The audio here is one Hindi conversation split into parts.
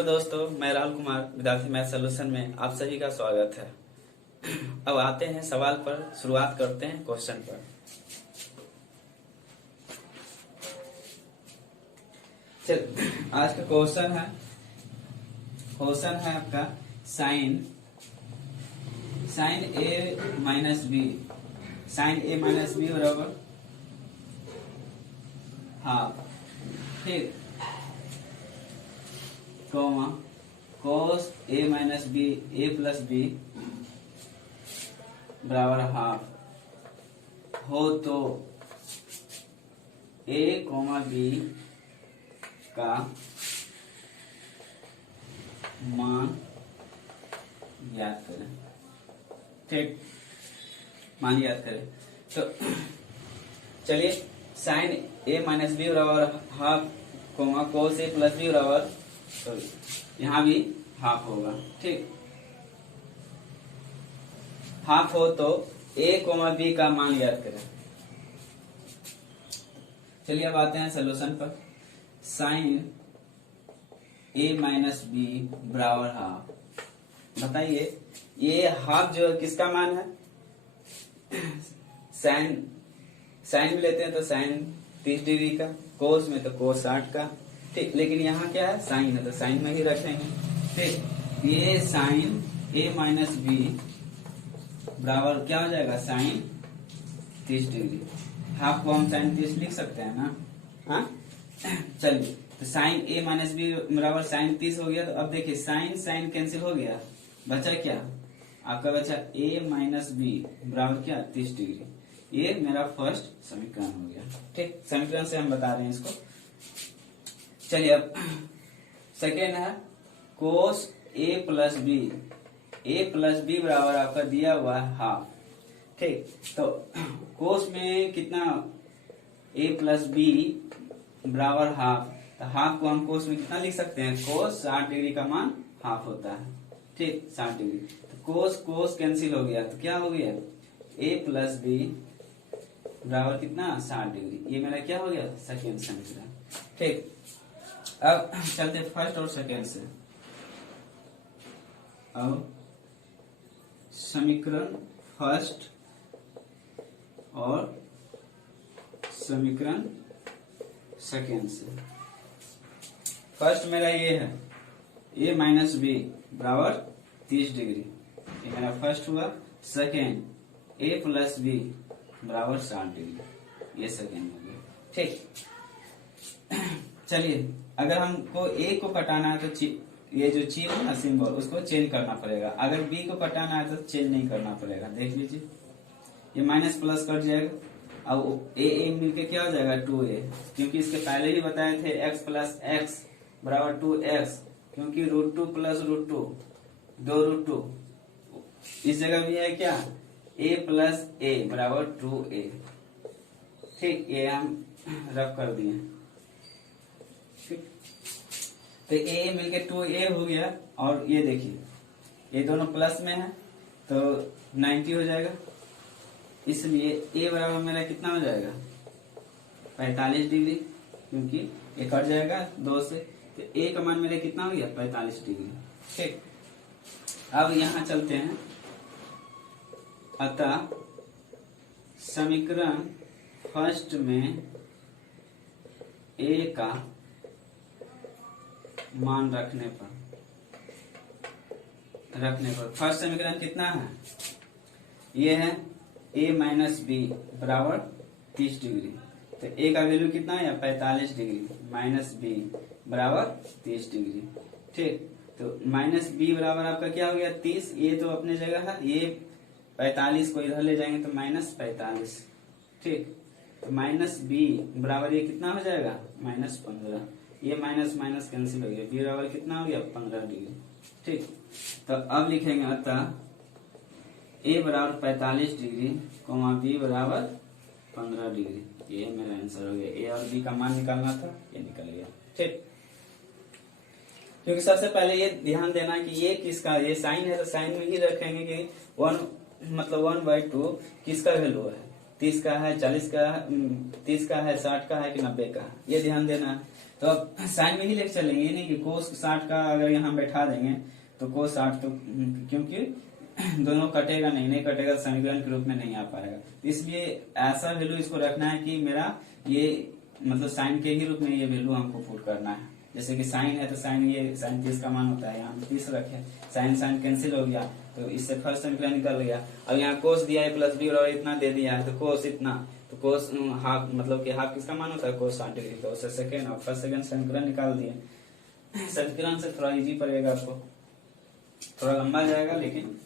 हेलो दोस्तों, मैं राहुल कुमार विद्यार्थी मैथ सॉल्यूशन में आप सभी का स्वागत है। अब आते हैं सवाल पर, शुरुआत करते हैं क्वेश्चन पर। चल, आज का क्वेश्चन है आपका साइन ए माइनस बी बराबर हाफ, ठीक, comma cos a minus B a plus B बराबर हाफ हो तो a कॉमा बी का मान याद करें। ठीक, मान याद करें तो चलिए, साइन a माइनस बी बराबर half comma cos a plus B बराबर, तो यहाँ भी हाफ होगा। ठीक, हाफ हो तो a कोमा बी का मान याद करें। चलिए अब आते हैं सोल्यूशन पर। साइन a माइनस बी बराबर हाफ, बताइए ये हाफ जो किसका मान है? साइन में लेते हैं तो साइन 30 डिग्री का, कोस में तो कोस 60 का। ठीक, लेकिन यहाँ क्या है, साइन है तो साइन में ही रखेंगे। ठीक, ये साइन a माइनस बी बराबर क्या हो जाएगा, साइन 30 डिग्री। हाफ को हम साइन 30 लिख सकते हैं ना। हाँ, चलिए, तो साइन a माइनस बी बराबर साइन 30 हो गया। तो अब देखिए साइन कैंसिल हो गया, बचा क्या आपका, बचा a माइनस बी बराबर क्या 30 डिग्री। ये मेरा फर्स्ट समीकरण हो गया। ठीक, समीकरण से हम बता रहे हैं इसको। चलिए अब सेकेंड है कोस a प्लस बी बराबर आपका दिया हुआ है हाफ। ठीक, तो कोस में कितना, a प्लस बी बराबर हाफ, तो हाफ को हम कोस में कितना लिख सकते हैं, कोस 60 डिग्री का मान हाफ होता है। ठीक, 60 डिग्री, तो कोस कैंसिल हो गया, तो क्या हो गया, a प्लस बी बराबर कितना 60 डिग्री। ये मेरा क्या हो गया, सेकेंड समीकरण। ठीक, अब चलते फर्स्ट और सेकेंड से। अब समीकरण फर्स्ट और समीकरण सेकेंड से। फर्स्ट मेरा ये है a माइनस बी बराबर 30 डिग्री, ये मेरा फर्स्ट हुआ। सेकेंड a प्लस बी बराबर 60 डिग्री, ये सेकेंड हो गया। ठीक, चलिए अगर हमको a को कटाना है तो ये जो चिन्ह है ना, सिंबल, उसको चेंज करना पड़ेगा। अगर b को कटाना है तो चेंज नहीं करना पड़ेगा। देख लीजिए, ये माइनस प्लस कट जाएगा। अब a मिलके क्या हो जाएगा, 2a, क्योंकि इसके पहले ही बताए थे x प्लस एक्स बराबर 2x, क्योंकि √2 प्लस √2 2√2। इस जगह भी है क्या, a प्लस a बराबर 2a। ठीक, ये हम रफ कर दिए। तो a मिलके 2a हो गया, और ये देखिए ये दोनों प्लस में है तो 90 हो जाएगा। इसलिए a बराबर मेरा कितना हो जाएगा, 45 डिग्री, क्योंकि ये कट जाएगा 2 से, तो a का मान मेरा कितना हो गया, 45 डिग्री। ठीक, अब यहां चलते हैं। अतः समीकरण फर्स्ट में a का मान रखने पर फर्स्ट समीकरण कितना है, ये है a माइनस बी बराबर 30 डिग्री। तो a का वैल्यू कितना है, 45 डिग्री, माइनस बी बराबर 30 डिग्री। ठीक, तो माइनस बी बराबर आपका क्या हो गया, 30। ये तो अपने जगह है, ये 45 को इधर ले जाएंगे तो माइनस 45। ठीक, तो माइनस बी बराबर ये कितना हो जाएगा, माइनस 15। ये माइनस माइनस कैंसिल हो गया, बी बराबर कितना हो गया, 15 डिग्री। ठीक, तो अब लिखेंगे अतः a बराबर 45 डिग्री कोमा b बराबर 15 डिग्री। ये मेरा आंसर हो गया। a और b का मान निकालना था, ये निकल गया। ठीक, क्योंकि सबसे पहले ये ध्यान देना कि ये किसका, ये साइन है तो साइन में ही रखेंगे कि 1 मतलब 1/2 किसका वैल्यू है, 30 का है, 40 का है, 30 का है, 60 का है कि 90 का है, ये ध्यान देना है। तो अब साइन में ही लेके चलेंगे, ये नहीं कि कोस 60 का अगर यहाँ बैठा देंगे तो कोस 60 तो क्योंकि दोनों कटेगा नहीं कटेगा, समीकरण के रूप में नहीं आ पाएगा। इसलिए ऐसा वैल्यू इसको रखना है कि मेरा ये मतलब साइन के ही रूप में ये वैल्यू हमको पुट करना है। जैसे कि साइन है तो साइन, ये साइन 30 का मान होता है, यहाँ 30 रखे, साइन साइन कैंसिल हो गया तो इससे फर्स्ट समीकरण निकल गया। अब यहाँ कोस दिया है प्लस बी और इतना दे दिया है तो कोस इतना, तो कोस हाफ मतलब कि हाफ किसका मान होता है, कोस 60 डिग्री का, उससे सेकेंड और फर्स्ट सेकेंड समीकरण निकाल दिए। समीकरण से थोड़ा इजी पड़ेगा आपको, थोड़ा लंबा जाएगा लेकिन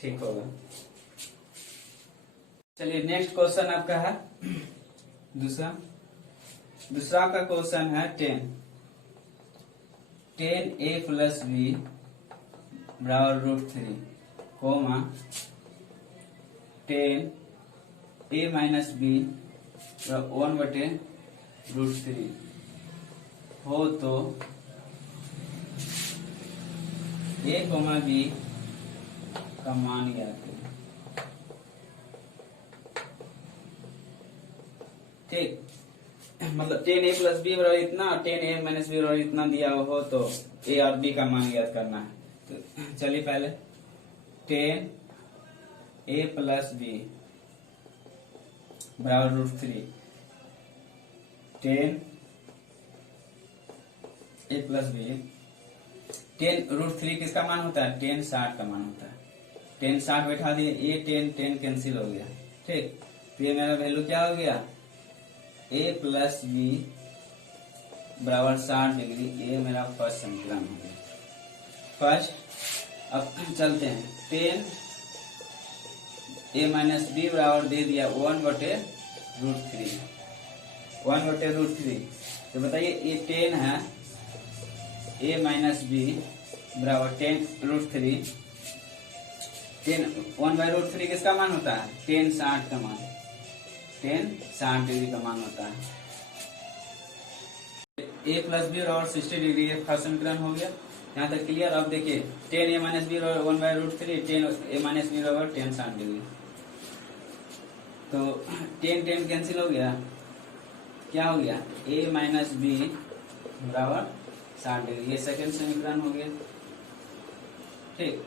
ठीक होगा। चलिए नेक्स्ट क्वेश्चन आपका है दूसरा का क्वेश्चन है 10a प्लस बी बराबर √3 कोमा 10a माइनस बी 1/√3 हो तो a कोमा बी का मान ज्ञात करें। ठीक, मतलब 10a प्लस बी बराबर इतना, 10a माइनस बी बराबर इतना दिया हो तो a और b का मान ज्ञात करना है। तो चलिए पहले 10a प्लस बी बराबर √3, 10a प्लस बी, 10 √3 किसका मान होता है, 10 60 का मान होता है। 10 60 बैठा दिए, a 10 कैंसिल हो गया। ठीक, तो ये मेरा वैल्यू क्या हो गया, a प्लस बी बराबर 60 डिग्री, ये मेरा फर्स्ट समीकरण हो गया। फर्स्ट, अब चलते हैं 10a माइनस बी बराबर दे दिया 1/√3, 1/√3। तो बताइए ये 10 है, a माइनस बी बराबर 10√3, 1/√3 किसका मान होता है, 10 60 का मान, 10 60 डिग्री का मान होता है। a प्लस बी और 60 डिग्री, ये फर्स्ट समीकरण हो गया। यहाँ तक क्लियर। अब देखिए 10a माइनस बी और 1/√3, 10a माइनस बी और 10 60 डिग्री, तो 10 कैंसिल हो गया, क्या हो गया, a माइनस बी बराबर 60 डिग्री, ये सेकेंड समीकरण हो गया। ठीक,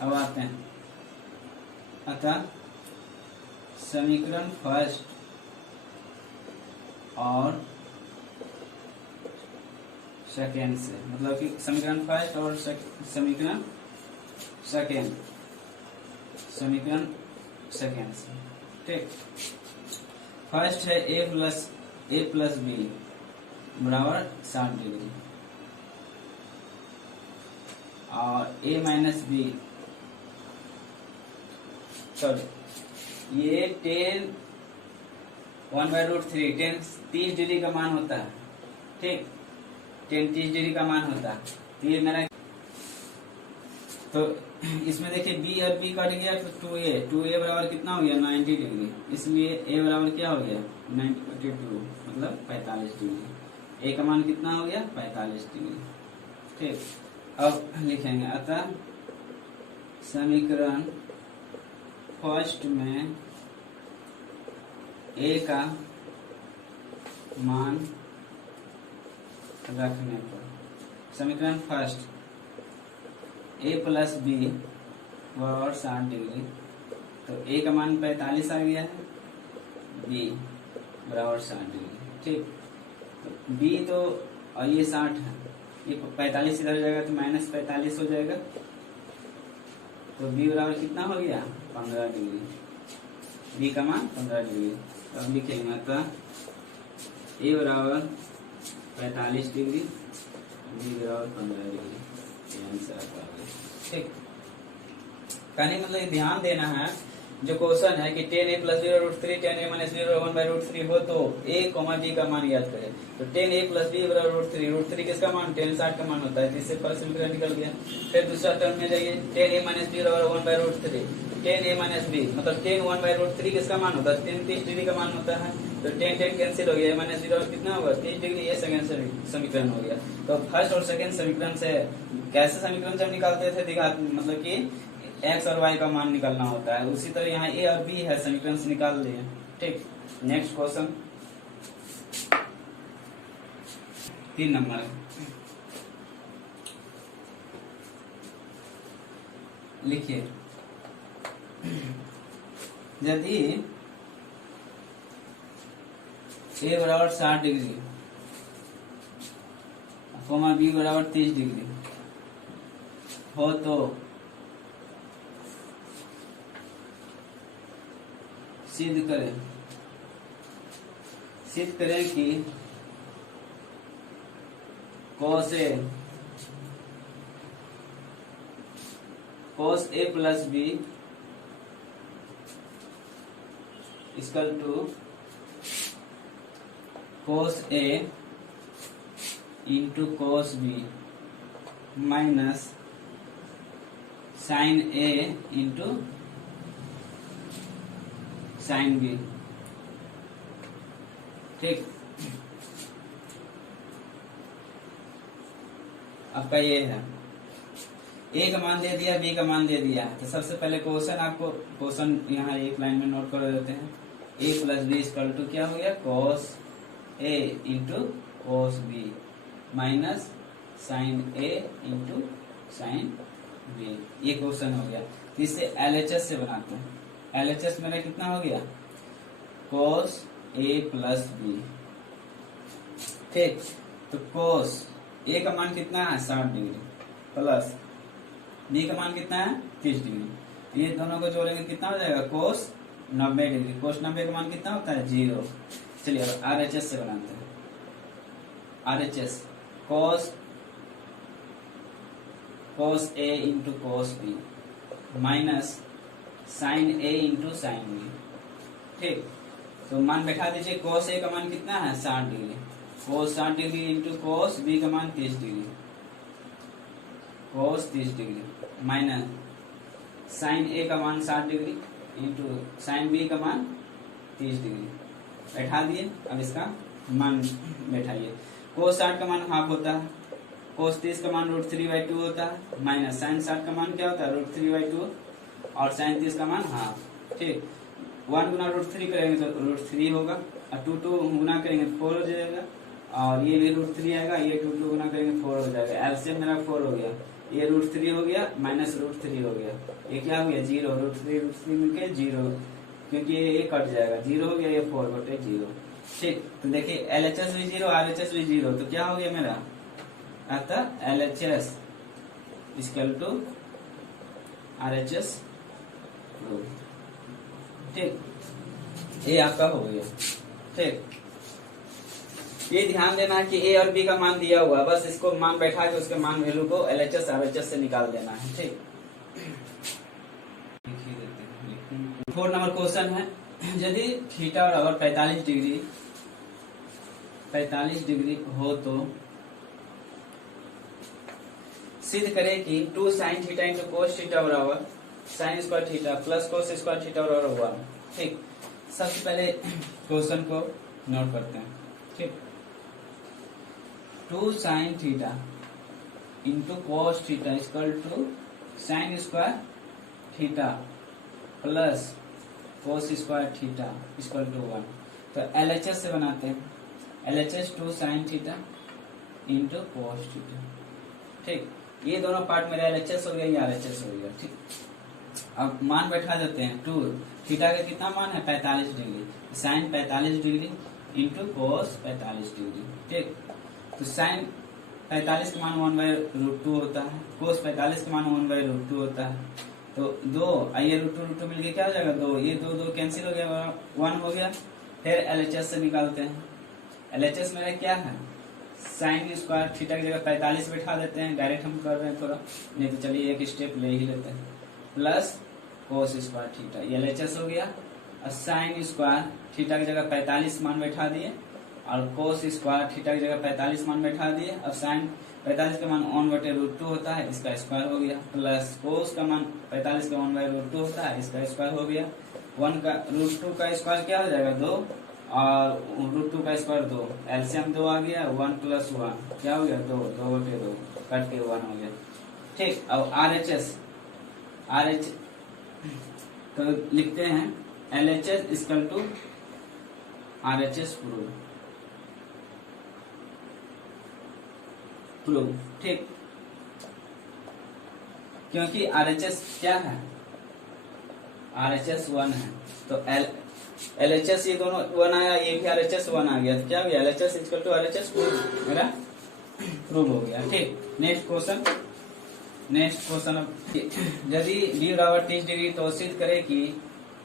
अब आते हैं, अतः समीकरण फर्स्ट और सेकेंड से, मतलब कि समीकरण फर्स्ट और समीकरण सेकेंड से। ठीक, फर्स्ट है a प्लस बी बराबर 60 डिग्री और a माइनस बी, सॉरी ये 10 1/√3, 10 30 डिग्री का मान होता है। ठीक, 10 30 डिग्री का मान होता है। तो ये मेरा, तो इसमें देखिए b और b कट गया तो 2a बराबर कितना हो गया, 90 डिग्री, इसलिए a बराबर क्या हो गया, 90/2 मतलब 45 डिग्री। a का मान कितना हो गया, 45 डिग्री। ठीक, अब लिखेंगे, अतः समीकरण फर्स्ट में a का मान रखने पर, समीकरण फर्स्ट a प्लस बी बराबर 60 डिग्री, तो a का मान 45 आ गया है, b बराबर 60 डिग्री। ठीक, तो b तो और ये 60 है, ये 45 इधर जाएगा तो -45 हो जाएगा, तो b बराबर कितना हो गया, 15 डिग्री, b का मान 15 डिग्री। तो अब लिखेंगे तो a बराबर 45 डिग्री, b बराबर 15 डिग्री, आंसर आता है। ठीक, कहने मतलब ये ध्यान देना है, जो क्वेश्चन है कि 10a प्लस बी बराबर √3, 10a माइनस बी बराबर 1/√3 हो तो a, b का मान याद करें। तो 10a प्लस बी बराबर √3 किसका मान, 10 60 का मान होता है, जिससे फर्स्ट समीकरण निकल गया। फिर दूसरा टर्म में जाइए, 10a माइनस बी बराबर 1/√3, 10a माइनस बी मतलब 10 1/√3 किसका मान होता है, 10 30 डिग्री का मान होता है, तो 10 कैंसिल हो गया, a माइनस बी बराबर कितना होगा, 30 डिग्री, ये सेकंड समीकरण हो गया। तो फर्स्ट और सेकंड समीकरण से कैसे समीकरण से हम निकालते थे, दिखा मतलब कि एक्स और वाई का मान निकालना होता है, उसी तरह यहाँ ए और बी है, समीकरण से निकाल लिए। ठीक, नेक्स्ट क्वेश्चन 3 नंबर है। लिखिए, यदि ए बराबर 60 डिग्री कोमा बी बराबर 30 डिग्री हो तो सिद्ध करें कि cos a plus B equal to cos a into cos b minus sin a into sin b। ठीक, आपका ये है, ए का मान दे दिया, बी का मान दे दिया। तो सबसे पहले क्वेश्चन यहाँ एक लाइन में नोट कर देते हैं। ए प्लस बी इक्वल टू क्या हो गया, cos a into cos b minus sin a into sin b। ये क्वेश्चन हो गया। इससे LHS से बनाते हैं। LHS मेरा कितना हो गया, cos a प्लस बी। ठीक, तो cos ए का मान कितना है 60 डिग्री प्लस बी का मान कितना है 30 डिग्री। ये दोनों को जोड़ेंगे कितना हो जाएगा, cos 90 डिग्री। cos 90 का मान कितना होता है 0। चलिए अब RHS से बनाते हैं। RHS cos a into cos b minus sin a into sin b। ठीक, तो मान बैठा दीजिए। cos a का मान कितना है 60 degree, cos 60 degree into cos b का मान 30 degree, cos 30 degree minus sin a का मान 60 डिग्री इंटू sin b का मान 30 डिग्री। बैठा दिए, अब इसका मान बैठाइए। cos 60 का मान हाफ होता है, cos 30 का मान √3/2 होता है, माइनस sin 60 का मान क्या होता है √3/2 और sin 30 का मान हाफ। ठीक, 1 गुना √3 करेंगे तो √3 होगा, और 2 गुना करेंगे तो 4 हो जाएगा, और ये भी √3 आएगा, ये 2 गुना करेंगे 4 हो जाएगा। एलसीएम मेरा 4 हो गया, ये √3 हो गया माइनस √3 हो गया, ये क्या हो गया 0, √3 मिलके 0, क्योंकि ये कट जाएगा, 0 हो गया, ये 4/0। ठीक, तो देखिए LHS भी 0, RHS भी 0, तो क्या हो गया मेरा, अतः LHS इक्वल टू RHS। ठीक, ये आपका हो गया। ठीक, ये ध्यान देना है कि ए और बी का मान दिया हुआ, बस इसको मान बैठा के उसके मान वैल्यू को LHS RHS से निकाल देना है। ठीक, 4 नंबर क्वेश्चन है, यदि थीटा बराबर 45 डिग्री हो तो सिद्ध करें कि 2 sin theta into cos theta बराबर sin square theta plus cos square theta बराबर 1। ठीक, सबसे पहले क्वेश्चन को नोट करते हैं। ठीक, 2 sin theta into cos theta equal to sin square theta plus cos square theta equal to 1। तो LHS से बनाते हैं। LHS 2 sin theta into cos theta. ठीक, ये दोनों पार्ट मेरा LHS हो गया, ये RHS हो गया। ठीक, अब मान बैठा देते हैं। 2 थीटा का कितना मान है 45 degree, sin 45 degree into cos 45 degree. ठीक, तो sin 45 का मान 1/√2 होता है, cos 45 का मान 1/√2 होता है। तो 2 आइए √2 मिलके क्या हो जाएगा 2, ये 2 कैंसिल हो गया, 1 हो गया। फिर LHS से निकालते हैं। LHS मेरा क्या है sin स्क्वायर थीटा की जगह 45 बैठा देते हैं, डायरेक्ट हम कर रहे हैं थोड़ा, नहीं तो चलिए एक स्टेप ले ही लेते हैं, प्लस cos स्क्वायर थीटा, ये LHS हो गया। और sin स्क्वायर थीटा की जगह 45 मान बैठा दिए, और cos स्क्वायर थीटा की जगह 45 मान बैठा दिए। अब sin 45 का मान 1/√2 होता है, इसका स्क्वायर हो गया, प्लस cos का मान 45 का 1/√2 होता है, इसका स्क्वायर हो गया। 1 का √2 का स्क्वायर क्या हो जाएगा 2, और √2 का स्क्वायर 2, एलसीएम 2 आ गया, 1 + 1 क्या हो गया 2, 2/2 कट के 1 हो गया। ठीक, अब आर एच तो लिखते हैं LHS equal to RHS prove, ठीक। क्योंकि RHS क्या है, RHS 1 है, तो LHS ये दोनों 1 आया, ये भी RHS 1 आ गया, तो क्या हो गया, LHS equal to RHS prove, मेरा प्रूव हो गया, ठीक। नेक्स्ट क्वेश्चन यदि b बराबर 30 डिग्री तो सिद्ध करे कि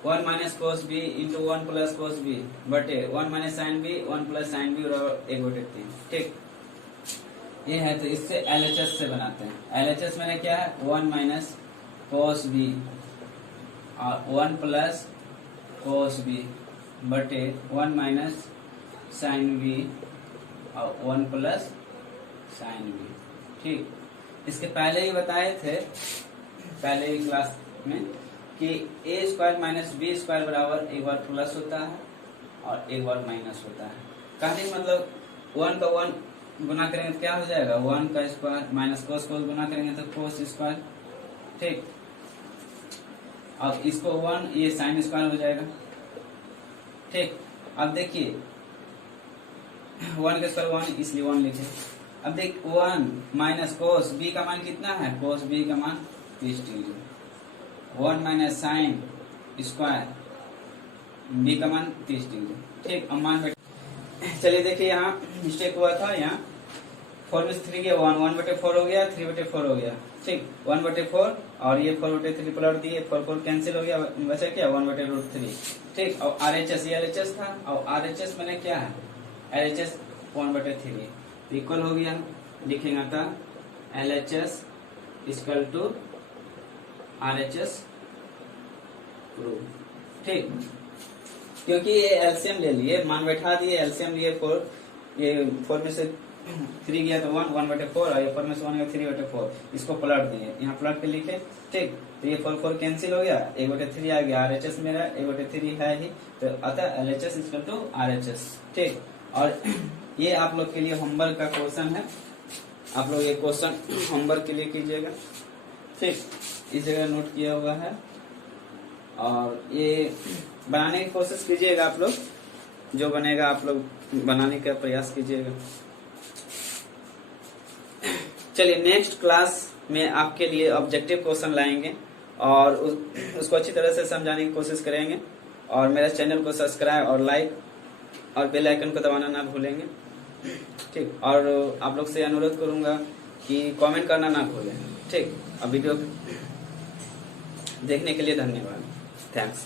1 minus cos B into 1 plus cos B बटे 1 minus sine B 1 plus sine B बराबर 1/3, ठीक। ये है, तो इससे LHS से बनाते हैं। LHS मैंने क्या है, 1 माइनस कोस बी और 1 प्लस कोस बी बटे 1 माइनस साइन बी और 1 प्लस साइन बी, ठीक। इसके पहले ही बताए थे, पहले ही क्लास में, कि ए स्क्वायर माइनस बी स्क्वायर बराबर एक बार प्लस होता है और एक बार माइनस होता है। कहने मतलब 1 का 1 गुना करेंगे तो क्या हो जाएगा, 1 का स्क्वायर माइनस कोस गुना करेंगे तो कोस स्क्वायर, ठीक। अब इसको 1 ये साइन स्क्वायर हो जाएगा, ठीक। अब देखिए 1 का स्क्वायर 1 इसलिए 1 लिखे। अब देख 1 माइनस कोस बी का मान कितना है, कोस बी का मान 30 degree, 1 minus sine square B का मान 30 डिग्री, ठीक। अब मान बैठे, चलिए देखिए यहाँ मिस्टेक हुआ था, यहाँ 4 में 3 गया 1/4 हो गया, 3/4 हो गया, ठीक। 1/4 और ये 4/3 पलट दिए, 4 कैंसिल हो गया, बचा क्या 1/√3, ठीक। और RHS ये LHS था, और RHS मैंने क्या है, LHS 1/3 इक्वल हो गया, लिखेंगे था LHS equal to RHS prove, ठीक। क्योंकि ये एलसीएम ले लिए, मान बैठा दिए, एलसीएम लिए 4, ये 4 में से 3 गया तो 1/4 और ये 4 में से 1 गया 3/4, इसको पलट दिए, यहाँ पलट के लिखे, ठीक। तो ये 4 कैंसिल हो गया, 1/3 आ गया, RHS मेरा 1/3 है ही, तो अतः LHS इक्वल टू RHS, ठीक। और ये आप लोग के लिए होमवर्क का क्वेश्चन है, आप लोग ये क्वेश्चन होमवर्क के लिए कीजिएगा, ठीक। इस जगह नोट किया हुआ है, और ये बनाने की कोशिश कीजिएगा आप लोग, जो बनेगा आप लोग बनाने का प्रयास कीजिएगा। चलिए नेक्स्ट क्लास में आपके लिए ऑब्जेक्टिव क्वेश्चन लाएंगे और उसको अच्छी तरह से समझाने की कोशिश करेंगे, और मेरे चैनल को सब्सक्राइब और लाइक और बेल आइकन को दबाना ना भूलेंगे, ठीक। और आप लोग से अनुरोध करूंगा कि कमेंट करना ना भूलें, ठीक। और वीडियो देखने के लिए धन्यवाद, थैंक्स।